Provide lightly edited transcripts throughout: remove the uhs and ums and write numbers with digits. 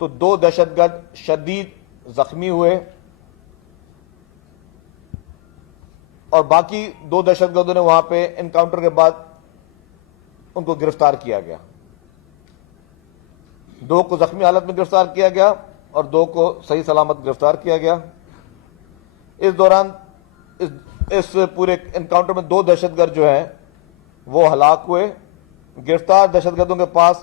تو 2 دہشت گرد شدید زخمی ہوئے اور باقی 2 دہشت گردوں نے وہاں پہ انکاؤنٹر کے بعد ان کو گرفتار کیا گیا. 2 کو زخمی حالت میں گرفتار کیا گیا اور 2 کو صحیح سلامت گرفتار کیا گیا. اس دوران اس پورے انکاؤنٹر میں 2 دہشت گرد جو ہیں وہ ہلاک ہوئے. گرفتار دہشت گردوں کے پاس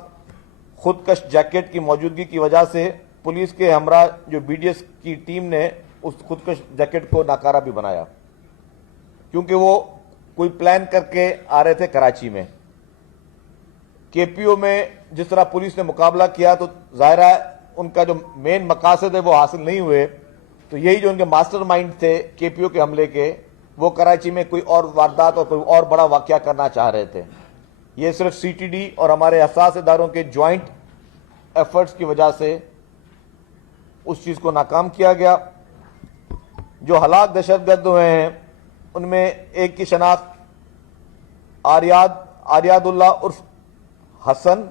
خودکش جیکٹ کی موجودگی کی وجہ سے پولیس کے ہمراہ جو بی ڈی ایس کی ٹیم نے اس خودکش جیکٹ کو ناکارہ بھی بنایا، کیونکہ وہ کوئی پلان کر کے آ رہے تھے کراچی میں. کے پی او میں جس طرح پولیس نے مقابلہ کیا تو ظاہر ہے ان کا جو مین مقاصد ہے وہ حاصل نہیں ہوئے. تو یہی جو ان کے ماسٹر مائنڈ تھے کے پی او کے حملے کے، وہ کراچی میں کوئی اور واردات اور کوئی اور بڑا واقعہ کرنا چاہ رہے تھے. یہ صرف سی ٹی ڈی اور ہمارے حساس اداروں کے جوائنٹ ایفرٹس کی وجہ سے اس چیز کو ناکام کیا گیا. جو ہلاک دہشت گرد ہوئے ہیں ان میں ایک کی شناخت آریاد اللہ عرف حسن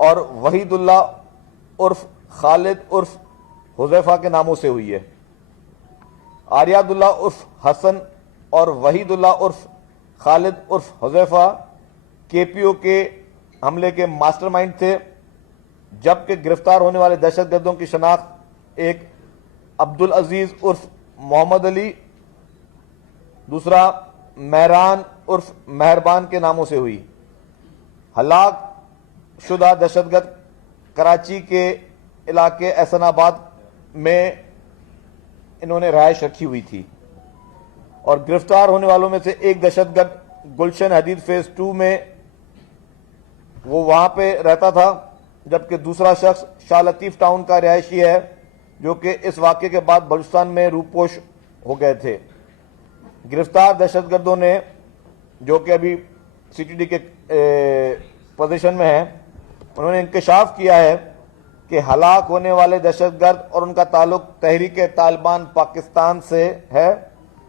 اور وحید اللہ عرف خالد عرف حذیفہ کے ناموں سے ہوئی ہے. آریاد اللہ عرف حسن اور وحید اللہ عرف خالد عرف حذیفہ کے پی او کے حملے کے ماسٹر مائنڈ تھے، جبکہ گرفتار ہونے والے دہشت گردوں کی شناخت ایک عبدالعزیز عرف محمد علی، دوسرا مہران عرف مہربان کے ناموں سے ہوئی. ہلاک شدہ دہشت گرد کراچی کے علاقے احسن آباد میں انہوں نے رہائش رکھی ہوئی تھی، اور گرفتار ہونے والوں میں سے ایک دہشت گرد گلشن حدید فیز 2 میں وہ وہاں پہ رہتا تھا، جبکہ دوسرا شخص شاہ لطیف ٹاؤن کا رہائشی ہے جو کہ اس واقعے کے بعد بلوچستان میں روپوش ہو گئے تھے. گرفتار دہشت گردوں نے جو کہ ابھی سی ٹی ڈی کے پوزیشن میں ہیں، انہوں نے انکشاف کیا ہے کہ ہلاک ہونے والے دہشت گرد اور ان کا تعلق تحریک طالبان پاکستان سے ہے،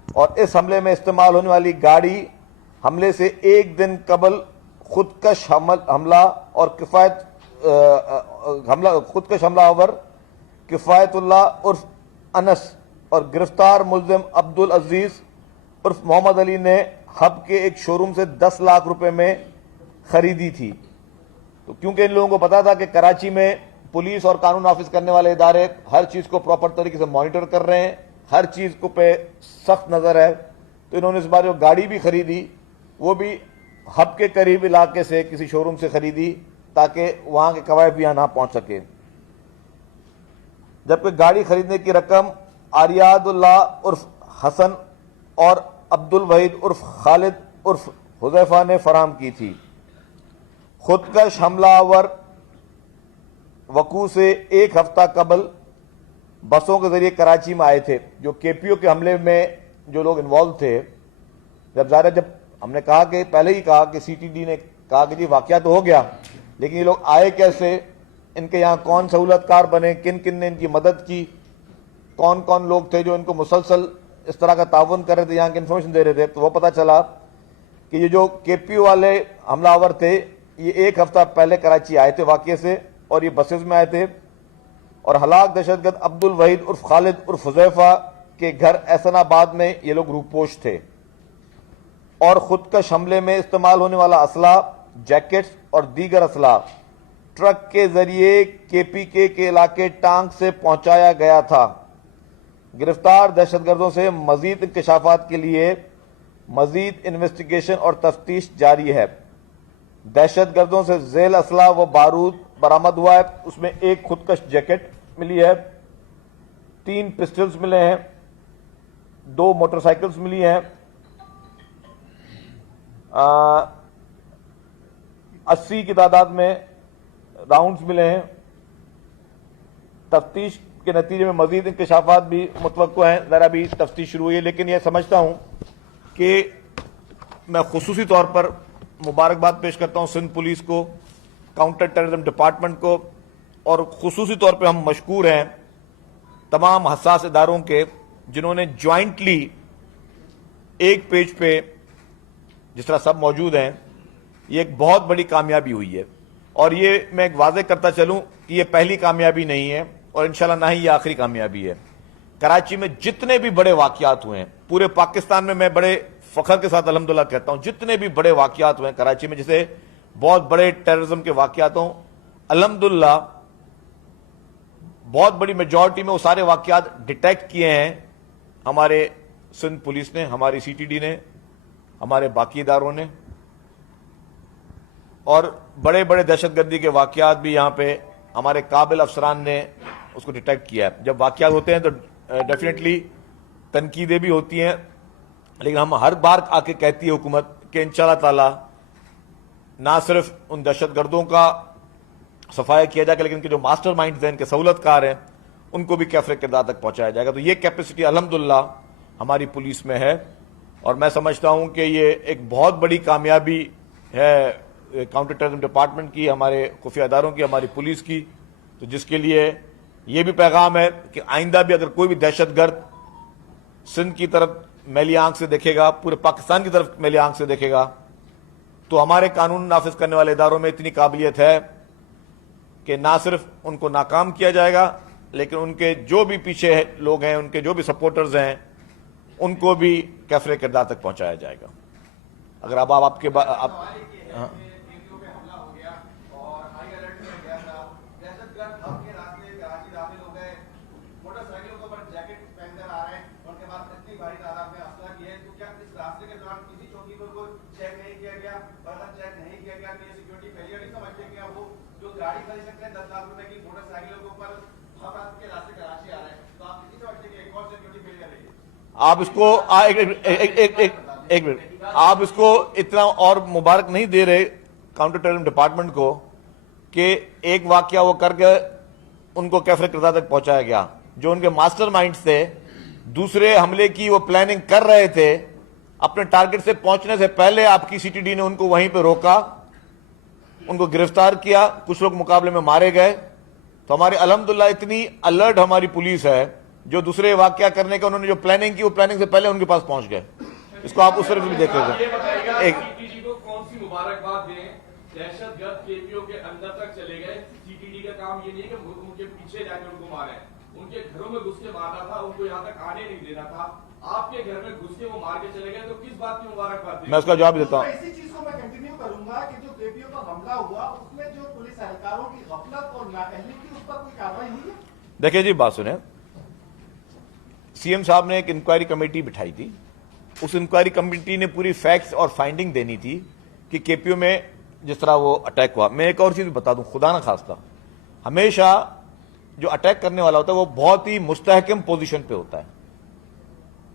اور اس حملے میں استعمال ہونے والی گاڑی حملے سے ایک دن قبل خودکش حملہ اور خودکش حملہ آور کفایت اللہ عرف انس اور گرفتار ملزم عبدالعزیز عرف محمد علی نے ہب کے ایک شو روم سے 10 لاکھ روپے میں خریدی تھی. تو کیونکہ ان لوگوں کو پتا تھا کہ کراچی میں پولیس اور قانون نافذ کرنے والے ادارے ہر چیز کو پراپر طریقے سے مانیٹر کر رہے ہیں، ہر چیز کو پہ سخت نظر ہے، تو انہوں نے اس بار جو گاڑی بھی خریدی وہ بھی ہب کے قریب علاقے سے کسی شو روم سے خریدی تاکہ وہاں کے قواعد بھی یہاں نہ پہنچ سکے. جبکہ گاڑی خریدنے کی رقم آریاد اللہ عرف حسن اور عبد الوحید عرف خالد عرف حذیفہ نے فراہم کی تھی. خودکش حملہ آور وقوع سے ایک ہفتہ قبل بسوں کے ذریعے کراچی میں آئے تھے. جو کے پی او کے حملے میں جو لوگ انوالو تھے، جب ہم نے کہا کہ پہلے ہی کہا کہ سی ٹی ڈی نے کہا کہ جی واقعہ تو ہو گیا، لیکن یہ لوگ آئے کیسے، ان کے یہاں کون سہولت کار بنے، کن کن نے ان کی مدد کی، کون کون لوگ تھے جو ان کو مسلسل اس طرح کا تعاون کر رہے تھے، یہاں کی انفارمیشن دے رہے تھے. تو وہ پتہ چلا کہ یہ جو کے پی او والے حملہ آور تھے یہ ایک ہفتہ پہلے کراچی آئے تھے واقعے سے، اور یہ بسز میں آئے تھے، اور ہلاک دہشت گرد عبد الوحید عرف خالد عرف حذیفہ کے گھر احسن آباد میں یہ لوگ روپوش تھے. اور خودکش حملے میں استعمال ہونے والا اسلحہ، جیکٹس اور دیگر اسلحہ ٹرک کے ذریعے کے پی کے علاقے ٹانک سے پہنچایا گیا تھا. گرفتار دہشت گردوں سے مزید انکشافات کے لیے مزید انویسٹیگیشن اور تفتیش جاری ہے. دہشت گردوں سے ذیل اسلحہ و بارود برآمد ہوا ہے، اس میں ایک خودکش جیکٹ ملی ہے، 3 پسٹلز ملے ہیں، 2 موٹر سائیکلز ملی ہیں، 80 کی تعداد میں راؤنڈز ملے ہیں. تفتیش کے نتیجے میں مزید انکشافات بھی متوقع ہیں، ذرا بھی تفتیش شروع ہوئی ہے. لیکن یہ سمجھتا ہوں کہ میں خصوصی طور پر مبارکباد پیش کرتا ہوں سندھ پولیس کو، کاؤنٹر ٹیررزم ڈپارٹمنٹ کو، اور خصوصی طور پہ ہم مشکور ہیں تمام حساس اداروں کے جنہوں نے جوائنٹلی ایک پیج پہ جس طرح سب موجود ہیں، یہ ایک بہت بڑی کامیابی ہوئی ہے. اور یہ میں ایک واضح کرتا چلوں کہ یہ پہلی کامیابی نہیں ہے اور انشاءاللہ نہ ہی یہ آخری کامیابی ہے. کراچی میں جتنے بھی بڑے واقعات ہوئے ہیں پورے پاکستان میں بڑے فخر کے ساتھ الحمدللہ کہتا ہوں, جتنے بھی بڑے واقعات ہوئے ہیں کراچی میں, جیسے بہت بڑے ٹیررزم کے واقعات ہوں, الحمدللہ بہت بڑی میجورٹی میں وہ سارے واقعات ڈیٹیکٹ کیے ہیں ہمارے سندھ پولیس نے, ہماری سی ٹی ڈی نے, ہمارے باقی اداروں نے. اور بڑے بڑے دہشت گردی کے واقعات بھی یہاں پہ ہمارے قابل افسران نے اس کو ڈیٹیکٹ کیا ہے. جب واقعات ہوتے ہیں تو ڈیفینیٹلی تنقیدیں بھی ہوتی ہیں, لیکن ہم ہر بار آ کے کہتی ہے حکومت کہ انشاءاللہ تعالی نہ صرف ان دہشت گردوں کا صفایا کیا جائے گا, لیکن ان کے جو ماسٹر مائنڈز ہیں, ان کے سہولت کار ہیں, ان کو بھی کیفر کردار تک پہنچایا جائے گا. تو یہ کیپیسٹی الحمدللہ ہماری پولیس میں ہے, اور میں سمجھتا ہوں کہ یہ ایک بہت بڑی کامیابی ہے کاؤنٹر ٹیررزم ڈپارٹمنٹ کی, ہمارے خفیہ اداروں کی, ہماری پولیس کی. تو جس کے لیے یہ بھی پیغام ہے کہ آئندہ بھی اگر کوئی بھی دہشت گرد سندھ کی طرف میلی آنکھ سے دیکھے گا, پورے پاکستان کی طرف میلی آنکھ سے دیکھے گا, تو ہمارے قانون نافذ کرنے والے اداروں میں اتنی قابلیت ہے کہ نہ صرف ان کو ناکام کیا جائے گا, لیکن ان کے جو بھی پیچھے لوگ ہیں, ان کے جو بھی سپورٹرز ہیں, ان کو بھی کیفر کردار تک پہنچایا جائے گا. اگر اب آپ کے آپ اس کو ایک منٹ, آپ اس کو اتنا اور مبارک نہیں دے رہے کاؤنٹر ٹیررزم ڈپارٹمنٹ کو کہ ایک واقعہ وہ کر کے ان کو کیفر کردار تک پہنچایا گیا. جو ان کے ماسٹر مائنڈز تھے, دوسرے حملے کی وہ پلاننگ کر رہے تھے, اپنے ٹارگٹ سے پہنچنے سے پہلے آپ کی سی ٹی ڈی نے ان کو وہیں پہ روکا, ان کو گرفتار کیا, کچھ لوگ مقابلے میں مارے گئے. تو ہمارے الحمدللہ اتنی الرٹ ہماری پولیس ہے, جو دوسرے واقعہ کرنے کا انہوں نے جو پلاننگ کی, وہ پلاننگ سے پہلے ان کے پاس پہنچ گئے. اس کو آپ اس طرف بھی دیکھ لیتے ہیں. ایک کون سی مبارکباد دیں, دہشت گرد کے پی او کے اندر تک چلے گئے, سی ٹی ڈی کا کام یہ نہیں کہ ان کے پیچھے جا کے ان کو مارے, ان کے گھروں میں گھس کے مارنا تھا, ان کو یہاں تک آنے نہیں دینا تھا. آپ کے گھر میں گھس کے وہ مار کے چلے گئے, تو کس بات کی مبارکباد دیں؟ میں اس کا جواب دیتا ہوں. اسی چیز کو میں کنٹینیو کروں گا کہ جو کے پی او پر حملہ ہوا اس میں جو پولیس اہلکاروں کی غفلت اور نااہلی تھی, اس پر کوئی کارروائی ہوئی ہے؟ دیکھیں جی, بات سنیں, سی ایم صاحب نے ایک انکوائری کمیٹی بٹھائی تھی. اس انکوائری کمیٹی نے پوری فیکٹس اور فائنڈنگ دینی تھی کہ کے پی او میں جس طرح وہ اٹیک ہوا. میں ایک اور چیز بتا دوں, خدا نہ خواستہ, ہمیشہ جو اٹیک کرنے والا ہوتا ہے وہ بہت ہی مستحکم پوزیشن پہ ہوتا ہے,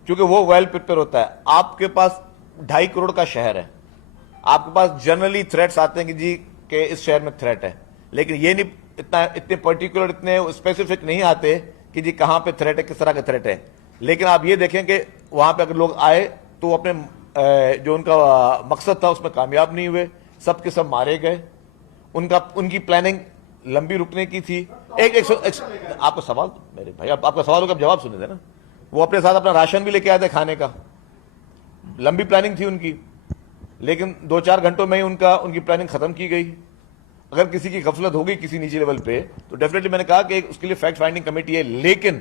کیونکہ وہ ویل پریپیئر ہوتا ہے. آپ کے پاس 2.5 کروڑ کا شہر ہے, آپ کے پاس جنرلی تھریٹس آتے ہیں کہ جی کہ اس شہر میں تھریٹ ہے, لیکن یہ نہیں اتنے پرٹیکولر, اتنے اسپیسیفک نہیں آتے کہ جی کہاں پہ تھریٹ ہے, کس طرح کا تھریٹ ہے. لیکن آپ یہ دیکھیں کہ وہاں پہ اگر لوگ آئے تو وہ اپنے جو ان کا مقصد تھا اس میں کامیاب نہیں ہوئے, سب کے سب مارے گئے. ان کی پلاننگ لمبی رکنے کی تھی. آپ کا سوال, میرے بھائی آپ کا سوال ہوگا, جواب سنے تھے نا. وہ اپنے ساتھ اپنا راشن بھی لے کے آئے تھے کھانے کا, لمبی پلاننگ تھی ان کی, لیکن 2-4 گھنٹوں میں ہی ان کی پلاننگ ختم کی گئی. اگر کسی کی غفلت ہوگی کسی نیچے لیول پہ تو ڈیفینیٹلی میں نے کہا کہ اس کے لیے فیکٹ فائنڈنگ کمیٹی ہے. لیکن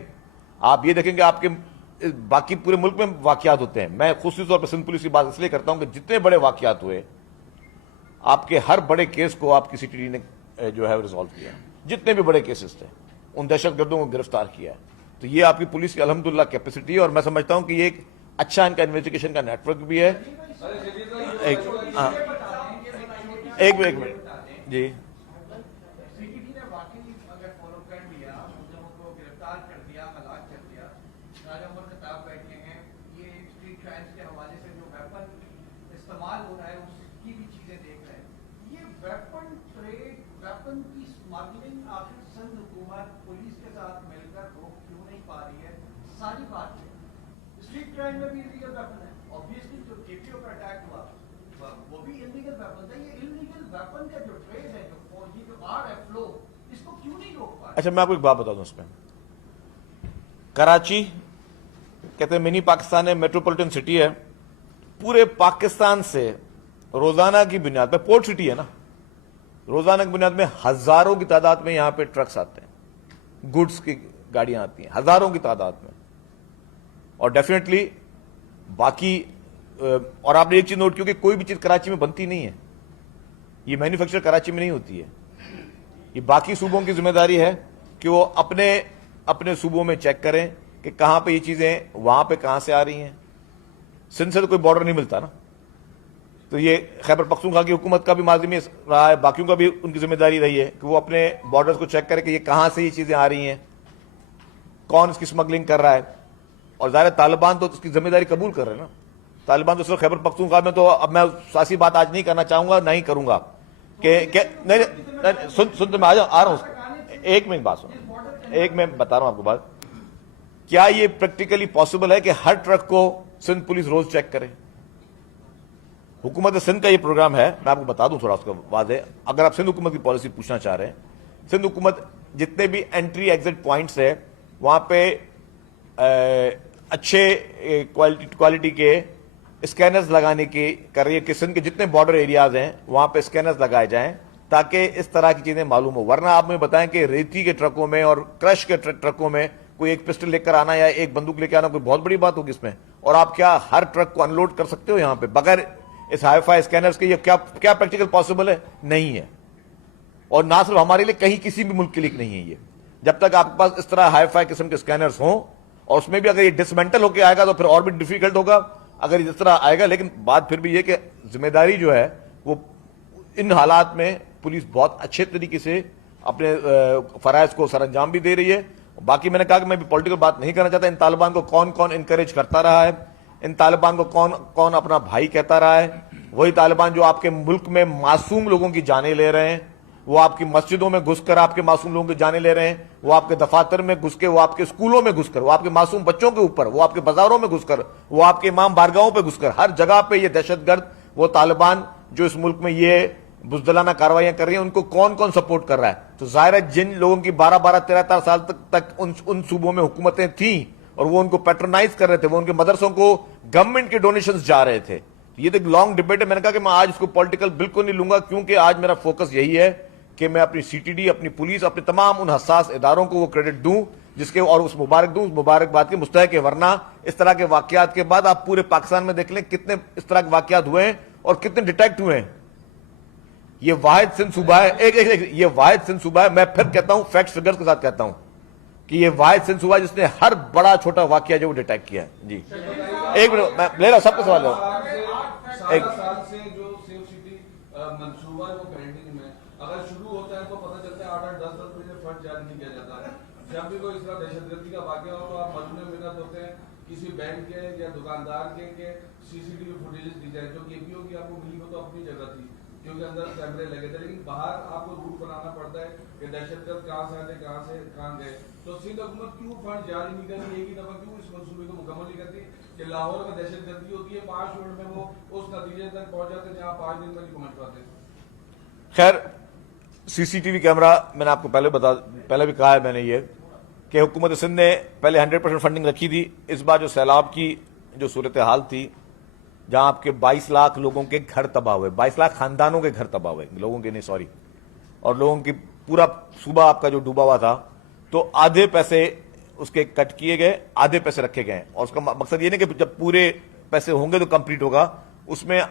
آپ یہ دیکھیں کہ آپ کے باقی پورے ملک میں واقعات ہوتے ہیں. میں خصوصی طور پر سندھ پولیس کی بات اس لیے کرتا ہوں کہ جتنے بڑے واقعات ہوئے, آپ کے ہر بڑے کیس کو آپ کی سی ٹی ڈی نے جو ہے ریزالو کیا. جتنے بھی بڑے کیسز تھے ان دہشت گردوں کو گرفتار کیا ہے. تو یہ آپ کی پولیس کی الحمدللہ کیپیسٹی ہے, اور میں سمجھتا ہوں کہ یہ ایک اچھا ان کا انویسٹیگیشن کا نیٹ ورک بھی ہے. ایک منٹ جی, ساری بات ہے اسٹریٹ کرائم میں بھی انلیگل ویپن ہے. obviously جو کے پی او پر اٹیک ہوا وہ بھی انلیگل ویپن تھا. یہ انلیگل ویپن کا جو ٹریڈ ہے, یہ جو آر ہے فلو, اس کو کیوں نہیں روک پا رہے؟ اچھا میں آپ کو ایک بات بتا دوں اس میں. کراچی کہتے ہیں منی پاکستان ہے, میٹروپولیٹن سٹی ہے, پورے پاکستان سے روزانہ کی بنیاد پہ پورٹ سٹی ہے نا, روزانہ کی بنیاد میں ہزاروں کی تعداد میں یہاں پہ ٹرکس آتے ہیں, گڈس کی گاڑیاں آتی ہیں ہزاروں کی تعداد میں. اور ڈیفینیٹلی باقی اور آپ نے ایک چیز نوٹ کی کہ کوئی بھی چیز کراچی میں بنتی نہیں ہے, یہ مینوفیکچر کراچی میں نہیں ہوتی ہے. یہ باقی صوبوں کی ذمہ داری ہے کہ وہ اپنے صوبوں میں چیک کریں کہ کہاں پہ یہ چیزیں وہاں پہ کہاں سے آ رہی ہیں. سندھ سے تو کوئی بارڈر نہیں ملتا نا, تو یہ خیبر پختونخوا کی حکومت کا بھی ملازمی رہا ہے, باقیوں کا بھی ان کی ذمہ داری رہی ہے کہ وہ اپنے بارڈرز کو چیک کرے کہ یہ کہاں سے یہ چیزیں آ رہی ہیں, کون اس کی اسمگلنگ کر رہا ہے. اور ظاہر طالبان تو اس کی ذمہ داری قبول کر رہے ہیں نا. طالبان تو صرف خیبر پختونخوا میں, تو اب میں سیاسی بات آج نہیں کرنا چاہوں گا, نہ ہی کروں گا کہ نہیں سن تو میں آ رہا ہوں. ایک منٹ بات سنو, ایک میں بتا رہا ہوں آپ کو بات. کیا یہ پریکٹیکلی پاسبل ہے کہ ہر ٹرک کو سندھ پولیس روز چیک کرے؟ حکومت سندھ کا یہ پروگرام ہے, میں آپ کو بتا دوں تھوڑا اس کا واضح. اگر آپ سندھ حکومت کی پالیسی پوچھنا چاہ رہے ہیں, سندھ حکومت جتنے بھی انٹری ایگزٹ پوائنٹس ہیں وہاں پہ اچھے کوالٹی کے اسکینرز لگانے کی کر رہی ہے کہ سندھ کے جتنے بارڈر ایریاز ہیں وہاں پہ اسکینرز لگائے جائیں تاکہ اس طرح کی چیزیں معلوم ہو. ورنہ آپ مجھے بتائیں کہ ریتی کے ٹرکوں میں اور کرش کے ٹرکوں میں کوئی ایک پسٹل لے کر آنا یا ایک بندوق لے کے آنا کوئی بہت بڑی بات ہوگی اس میں. اور آپ کیا ہر ٹرک کو انلوڈ کر سکتے ہو یہاں پہ بغیر اس ہائی فائی اسکینرز کے؟ یہ کیا پریکٹیکل پاسبل ہے؟ نہیں ہے. اور نہ صرف ہمارے لیے, کہیں کسی بھی ملک کے لیے نہیں ہے یہ. جب تک آپ کے پاس اس طرح ہائی فائی قسم کے اسکینرز ہوں, اور اس میں بھی اگر یہ ڈسمنٹل ہو کے آئے گا تو پھر اور بھی ڈیفیکلٹ ہوگا اگر اس طرح آئے گا. لیکن بات پھر بھی یہ کہ ذمہ داری جو ہے وہ ان حالات میں پولیس بہت اچھے طریقے سے اپنے فرائض کو سر انجام بھی دے رہی ہے. باقی میں نے کہا کہ میں بھی پولیٹیکل بات نہیں کرنا چاہتا. ان طالبان کو کون کون انکریج کرتا رہا ہے, ان طالبان کو کون کون اپنا بھائی کہتا رہا ہے. وہی طالبان جو آپ کے ملک میں معصوم لوگوں کی جانیں لے رہے ہیں, وہ آپ کی مسجدوں میں گھس کر آپ کے معصوم لوگوں کی جانیں لے رہے ہیں, وہ آپ کے دفاتر میں گھس کے, وہ آپ کے اسکولوں میں گھس کر, وہ آپ کے معصوم بچوں کے اوپر, وہ آپ کے بازاروں میں گھس کر, وہ آپ کے امام بارگاہوں پہ گھس کر, ہر جگہ پہ یہ دہشت گرد وہ طالبان جو اس ملک میں یہ بزدلانہ کارروائیاں کر رہی ہیں ان کو کون کون سپورٹ کر رہا ہے. تو ظاہر ہے جن لوگوں کی 12-13 سال تک ان صوبوں میں حکومتیں تھیں اور وہ ان کو پیٹرنائز کر رہے تھے, وہ ان کے مدرسوں کو گورنمنٹ کے ڈونیشنز جا رہے تھے. یہ تو ایک لانگ ڈبیٹ ہے. میں نے کہا کہ میں آج اس کو پولیٹیکل بالکل نہیں لوں گا, کیونکہ آج میرا فوکس یہی ہے کہ میں اپنی سی ٹی ڈی, اپنی پولیس, اپنے تمام ان حساس اداروں کو وہ کریڈٹ دوں جس کے, اور اس مبارکباد کے مستحق ہے. ورنہ اس طرح کے واقعات کے بعد آپ پورے پاکستان میں دیکھ لیں کتنے اس طرح کے واقعات ہوئے ہیں اور کتنے ڈیٹیکٹ ہوئے ہیں. یہ واحد سندھ صوبہ ہے, یہ واحد سندھ صوبہ ہے, میں پھر کہتا ہوں فیکٹ فگرز کے ساتھ کہتا ہوں کہ یہ واحد سندھ صوبہ ہے جس نے ہر بڑا چھوٹا واقعہ جو وہ ڈیٹیکٹ کیا ہے. جی ایک منٹ میں لے رہا ہوں, سب کا سوال ہے. سال سے جو سیو سٹی منصوبہ ہے وہ پینڈنگ میں, اگر شروع ہوتا ہے تو پتہ چلتا ہے 8-10 مہینے فنڈ جاری نہیں کیا جاتا ہے. جب بھی کوئی اس طرح دہشت گردی کا واقعہ ہو تو آپ مجموعے منت ہوتے ہیں کسی بینک کے یا دکاندار کے سی سی ٹی وی فوٹیجز دی جائے. جو کے پی او کی آپ کو ملی وہ تو اپنی جگہ تھی کیونکہ اندر کیمرے لگے تھے, لیکن باہر آپ کو روٹ بنانا پڑتا ہے کہ دہشت گرد کہاں سے آتے, کہاں سے کہاں گئے. تو سندھ حکومت کیوں فنڈ جاری نہیں کرتی, ایک ہی دفعہ کیوں اس منصوبے کو مکمل نہیں کرتی کہ لاہور میں دہشت گردی ہوتی ہے 5 منٹ میں وہ اس نتیجے تک پہنچ جاتے ہیں جہاں 5 دن میں نہیں پہنچ پاتے. خیر سی سی ٹی وی کیمرہ میں نے آپ کو پہلے بھی کہا ہے میں نے یہ کہ حکومت سندھ نے پہلے 100% فنڈنگ رکھی تھی. اس بار جو سیلاب کی جو صورتحال تھی جہاں آپ کے 22 لاکھ لوگوں کے گھر تباہ ہوئے, 22 لاکھ خاندانوں کے گھر تباہ ہوئے, لوگوں کے نہیں سوری, اور لوگوں کی پورا صوبہ آپ کا جو ڈوبا ہوا تھا, تو آدھے پیسے اس کے کٹ کیے گئے, آدھے پیسے رکھے گئے. اور اس کا مقصد یہ نہیں کہ جب پورے پیسے ہوں گے تو کمپلیٹ ہوگا. اس میں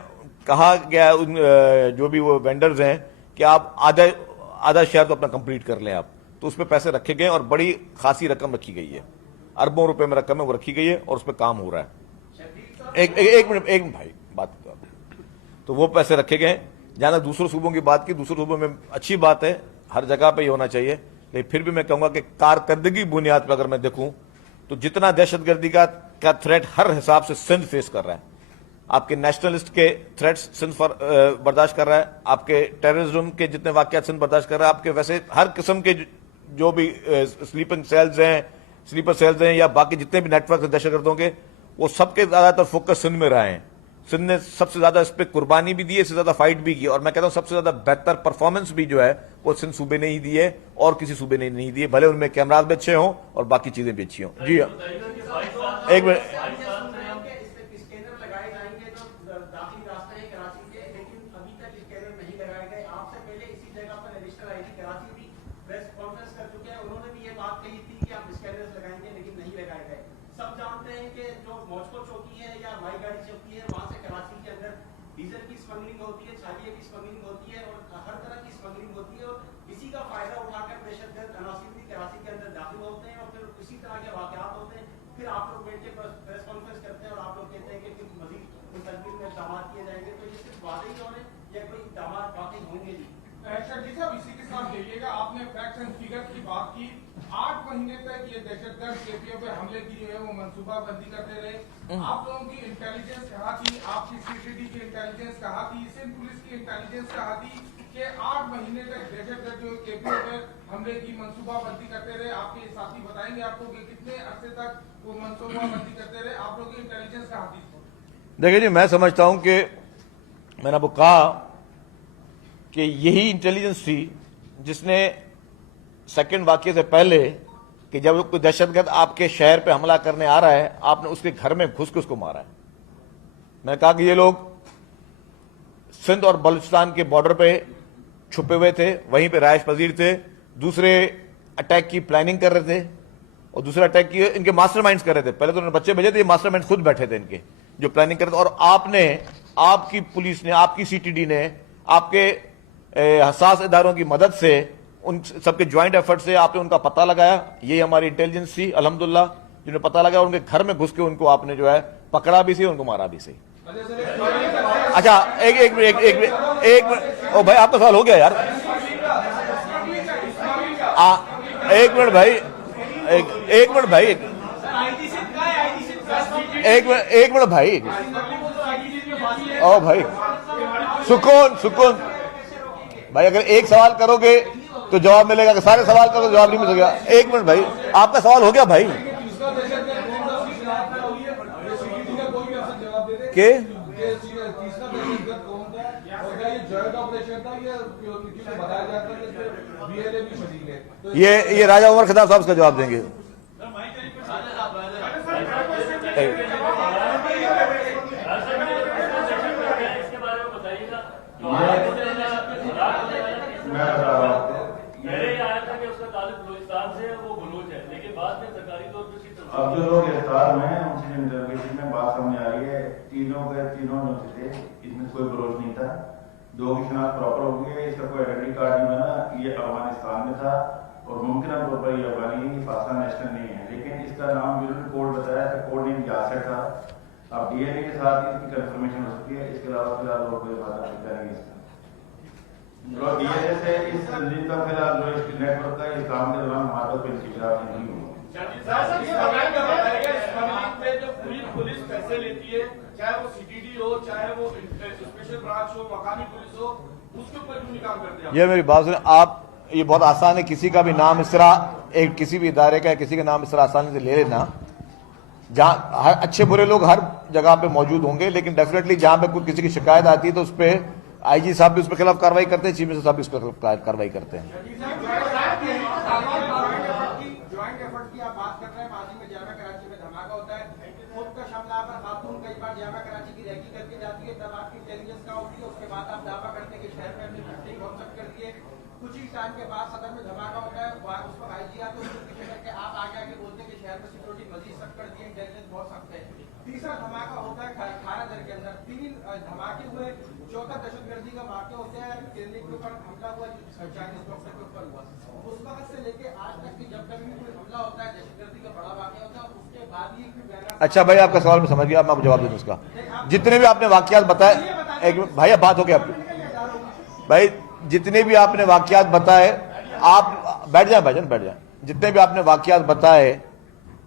کہا گیا ان جو بھی وہ وینڈرز ہیں کہ آپ آدھا شہر تو اپنا کمپلیٹ کر لیں آپ, تو اس پہ پیسے رکھے گئے اور بڑی خاصی رقم رکھی گئی ہے, اربوں روپے میں رقم ہے وہ رکھی گئی ہے اور اس پہ کام ہو رہا ہے. ایک منٹ بھائی بات تو وہ پیسے رکھے گئے. جہاں دوسروں صوبوں کی بات کی, دوسروں صوبوں میں اچھی بات ہے, ہر جگہ پہ یہ ہونا چاہیے, لیکن پھر بھی میں کہوں گا کہ کارکردگی بنیاد پہ اگر میں دیکھوں تو جتنا دہشت گردی کا تھریٹ ہر حساب سے سندھ فیس کر رہا ہے. آپ کے نیشنلسٹ کے تھریٹس سندھ برداشت کر رہا ہے, آپ کے ٹیررزم کے جتنے واقعات سندھ برداشت کر رہا ہے, آپ کے ویسے ہر قسم کے جو بھی سلیپر سیلز ہیں یا باقی جتنے بھی نیٹ ورک دہشت گردوں کے, وہ سب کے زیادہ تر فوکس سندھ میں رہے ہیں. سندھ نے سب سے زیادہ اس پہ قربانی بھی دی ہے, اس سے زیادہ فائٹ بھی کی, اور میں کہتا ہوں سب سے زیادہ بہتر پرفارمنس بھی جو ہے وہ سندھ صوبے نے ہی دی ہے اور کسی صوبے نے نہیں دی ہے, بھلے ان میں کیمراز بھی اچھے ہوں اور باقی چیزیں بھی اچھی ہوں. جی ایک منٹ, کہ جو موسکو چوکی ہے یا مائی گاڑی چوکی ہے وہاں سے کراچی کے اندر ڈیزل کی اسمگلنگ ہوتی ہے, چھالیے کی اسمگلنگ ہوتی ہے اور ہر طرح کی اسمگلنگ ہوتی ہے, اور کسی کا فائدہ اٹھا کر دہشت گرد عناصر بھی کراچی کے اندر داخل ہوتے ہیں اور پھر اسی طرح کے واقعات ہوتے ہیں. پھر آپ لوگ بیٹھ کے پریس کانفرنس کرتے ہیں اور آپ لوگ کہتے ہیں کہ مزید مستقبل میں اقدامات کیے جائیں گے. تو یہ صرف وعدے ہی ہو رہے ہیں یا کوئی اقدامات واقعی ہوں گے؟ شرجیت صاحب اسی کے ساتھ دیکھیے گا, آپ نے فیکٹس اینڈ فگر کی بات کی. 8 مہینے تک یہ دہشت گرد کے پی او پہ حملے کی جو ہے وہ منصوبہ بندی کرتے رہے. آپ لوگوں کی انٹیلیجنس کہاں تھی, آپ کی سی ٹی ڈی کی انٹیلیجنس کہاں تھی, سندھ پولیس کی انٹیلیجنس کہاں تھی کہ 8 مہینے تک دہشت گرد جو کے پی او پہ حملے کی منصوبہ بندی کرتے رہے؟ آپ کے ساتھی بتائیں گے آپ کو کہ کتنے عرصے تک وہ منصوبہ بندی کرتے رہے. آپ لوگوں کی انٹیلیجنس کہاں تھی؟ دیکھیں جی, میں سمجھتا ہوں کہ میں نے آپ کو کہا کہ یہی انٹیلیجنس تھی جس نے سیکنڈ واقعے سے پہلے کہ جب کوئی دہشت گرد آپ کے شہر پہ حملہ کرنے آ رہا ہے, آپ نے اس کے گھر میں گھس کے اس کو مارا ہے. میں نے کہا کہ یہ لوگ سندھ اور بلوچستان کے بارڈر پہ چھپے ہوئے تھے, وہیں پہ رہائش پذیر تھے, دوسرے اٹیک کی پلاننگ کر رہے تھے اور دوسرے اٹیک کی ان کے ماسٹر مائنڈز کر رہے تھے. پہلے تو انہوں نے بچے بھیجے تھے, یہ ماسٹر مائنڈ خود بیٹھے تھے ان کے جو پلاننگ کر رہے تھے. اور آپ نے, آپ کی پولیس نے, آپ کی سی ٹی ڈی نے, آپ کے حساس اداروں کی مدد سے, ان سب کے جوائنٹ ایفرٹ سے آپ نے ان کا پتہ لگایا. یہی ہماری انٹیلیجنس تھی الحمدللہ, جنہیں پتہ لگا ان کے گھر میں گھس کے ان کو آپ نے جو ہے پکڑا بھی سی, ان کو مارا بھی سی. اچھا ایک منٹ, او بھائی آپ کا سوال ہو گیا یار, ایک منٹ بھائی, ایک منٹ بھائی, ایک منٹ بھائی, او بھائی سکون بھائی, اگر ایک سوال کرو گے تو جواب ملے گا, اگر سارے سوال کرو تو جواب نہیں ملے گا. ایک منٹ بھائی, آپ کا سوال ہو گیا بھائی کہ یہ راجہ عمر خطاب صاحب اس کا جواب دیں گے. اب جو لوگ گرفتار ہوئے ہیں ان سے انٹروگیشن میں بات سامنے آ رہی ہے, تینوں جو تھے اس میں کوئی بروج نہیں تھا, 2 کی شناخت پراپر ہو گئی ہے, اس کا کوئی آئیڈینٹی کارڈ نہیں بنا, یہ افغانستان میں تھا اور ممکنہ طور پر یہ افغانی ہے, یہ پاکستان نیشنل نہیں ہے, لیکن اس کا نام جنہوں نے کوڈ بتایا تھا کوڈ نیم یاسر تھا. اب ڈی این اے کے ساتھ اس کی کنفرمیشن ہو سکتی ہے, اس کے علاوہ فی الحال اور کوئی بات نہیں کریں گے. جو ڈی این اے سے اس تنظیم کا فی الحال جو اس نیٹ ورک کا اس کام کے دوران ہمارے کوئی انتشار نہیں ہوا. پولیس پیسے لیتی ہے, چاہے وہ سی ٹی ڈی ہو, چاہے وہ اسپیشل برانچ ہو, مقامی پولیس ہو, اس کے اوپر کیوں نہیں کام کرتے ہیں؟ یہ میری بات سنیں آپ, یہ بہت آسان ہے کسی کا بھی نام اس طرح, ایک کسی بھی ادارے کا کسی کا نام اس طرح آسانی سے لے لینا. جہاں اچھے برے لوگ ہر جگہ پہ موجود ہوں گے, لیکن ڈیفینیٹلی جہاں پہ کوئی کسی کی شکایت آتی ہے تو اس پہ آئی جی صاحب بھی اس کے خلاف کارروائی کرتے ہیں, چیف منسٹر صاحب بھی اس کے خلاف کارروائی کرتے ہیں. جوائنٹ ایفرٹ کی آپ بات کر رہے ہیں, ماضی میں جامعہ کراچی میں دھماکہ ہوتا ہے, خود کا شملہ پر خاتون کئی بار جامعہ کراچی کی ریکی کر کے جاتی ہے, تب آپ کی انٹیلیجنس کا ہوتی ہے, اس کے بعد آپ دعویٰ کرتے ہیں کہ شہر میں اپنی فنڈنگ کانسیپٹ کر دیے. کچھ ہی ٹائم کے بعد صدر میں دھماکہ ہوتا ہے, اس وقت آئی جی آتے ہیں کر کے آپ آگے آگے بولتے ہیں کہ شہر میں سیکورٹی مزید سخت کر دی ہے, انٹیلیجنس بہت سخت ہے. تیسرا دھماکہ ہوتا ہے 18 در کے اندر, 3 دھماکے ہوئے, چوتھا دہشت گردی کا واقعہ ہوتا ہے کلینک کے اوپر حملہ ہوا, چائنیز ڈاکٹر کے اوپر ہوا. اس وقت سے لے کے آج تک کی جب کبھی بھی کوئی حملہ ہوتا ہے دہشت گردی کا بڑا واقعہ ہوتا ہے, اس کے بعد ہی اچھا بھائی آپ کا سوال میں سمجھ گیا, اب میں آپ کو جواب دوں اس کا. جتنے بھی آپ نے واقعات بتائے, ایک بھائی اب بات ہو گیا آپ کی بھائی, جتنے بھی آپ نے واقعات بتائے, آپ بیٹھ جائیں بھائی جان بیٹھ جائیں, جتنے بھی آپ نے واقعات بتائے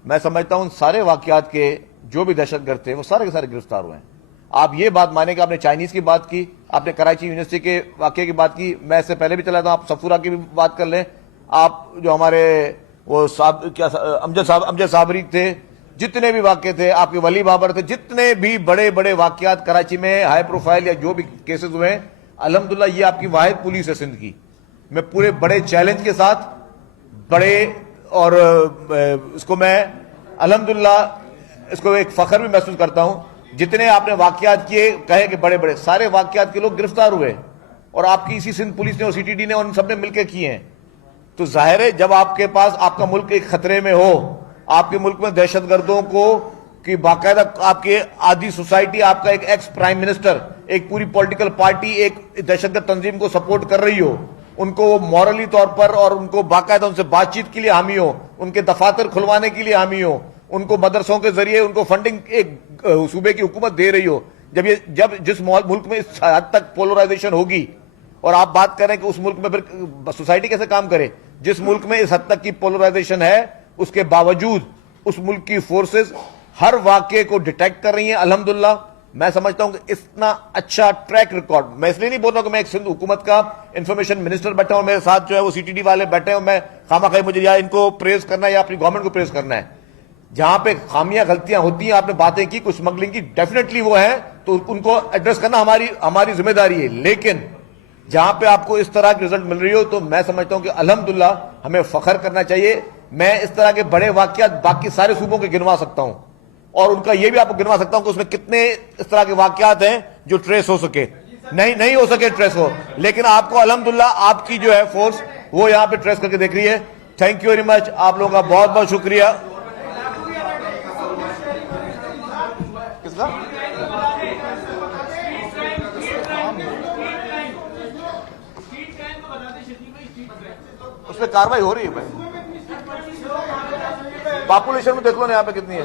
میں سمجھتا ہوں سارے واقعات کے جو بھی دہشت گرد تھے وہ سارے کے سارے گرفتار ہوئے ہیں. آپ یہ بات مانیں کہ آپ نے چائنیز کی بات کی, آپ نے کراچی یونیورسٹی کے واقعے کی بات کی, میں اس سے پہلے بھی چلا تھا, آپ صفورہ کی بھی بات کر لیں, آپ جو ہمارے وہ امجد صابری تھے, جتنے بھی واقعے تھے, آپ کے ولی بابر تھے, جتنے بھی بڑے بڑے واقعات کراچی میں ہائی پروفائل یا جو بھی کیسز ہوئے ہیں, الحمدللہ یہ آپ کی واحد پولیس ہے سندھ کی. میں پورے بڑے چیلنج کے ساتھ بڑے, اور اس کو میں الحمدللہ اس کو ایک فخر بھی محسوس کرتا ہوں, جتنے آپ نے واقعات کیے کہے کہ بڑے بڑے, سارے واقعات کے لوگ گرفتار ہوئے, اور آپ کی اسی سندھ پولیس نے اور سی ٹی ڈی نے اور ان سب نے مل کے کیے ہیں. تو ظاہر ہے جب آپ کے پاس آپ کا ملک ایک خطرے میں ہو, آپ کے ملک میں دہشت گردوں کو کہ باقاعدہ آپ کے آدھی سوسائٹی، آپ کا ایک ایکس پرائم منسٹر، ایک پوری پولیٹیکل پارٹی ایک دہشت گرد تنظیم کو سپورٹ کر رہی ہو، ان کو مورلی طور پر اور ان کو باقاعدہ ان سے بات چیت کے لیے حامی ہو، ان کے دفاتر کھلوانے کے لیے حامی ہو، ان کو مدرسوں کے ذریعے ان کو فنڈنگ ایک صوبے کی حکومت دے رہی ہو، جب جس ملک میں اس حد تک پولرائزیشن ہوگی، اور آپ بات کریں کہ اس ملک میں پھر سوسائٹی کیسے کام کرے، جس ملک میں اس حد تک کی پولرائزیشن ہے اس کے باوجود اس ملک کی فورسز ہر واقعے کو ڈیٹیکٹ کر رہی ہیں. الحمدللہ میں سمجھتا ہوں کہ اتنا اچھا ٹریک ریکارڈ، میں اس لیے نہیں بول رہا کہ میں ایک سندھ حکومت کا انفارمیشن منسٹر بیٹھا ہوں، میرے ساتھ جو ہے وہ سی ٹی ڈی والے بیٹھے ہوں، میں خواہ مجھے یا ان کو پریز کرنا ہے یا اپنی گورنمنٹ کو پریز کرنا ہے. جہاں پہ خامیاں غلطیاں ہوتی ہیں، آپ نے باتیں کی کچھ اسمگلنگ کی، ڈیفینیٹلی وہ ہیں تو ان کو ایڈریس کرنا ہماری ذمہ داری ہے. لیکن جہاں پہ آپ کو اس طرح کی رزلٹ مل رہی ہو تو میں سمجھتا ہوں کہ الحمدللہ ہمیں فخر کرنا چاہیے. میں اس طرح کے بڑے واقعات باقی سارے صوبوں کے گنوا سکتا ہوں، اور ان کا یہ بھی آپ کو گنوا سکتا ہوں کہ اس میں کتنے اس طرح کے واقعات ہیں جو ٹریس ہو سکے، نہیں ہو سکے ٹریس ہو، لیکن آپ کو الحمدللہ آپ کی جو ہے فورس وہ یہاں پہ ٹریس کر کے دیکھ رہی ہے. تھینک یو ویری مچ، آپ لوگوں کا بہت بہت شکریہ. کس کا؟ اس پہ کاروائی ہو رہی ہے بھائی. پاپولیشن میں دیکھ لو نا یہاں پہ کتنی ہے.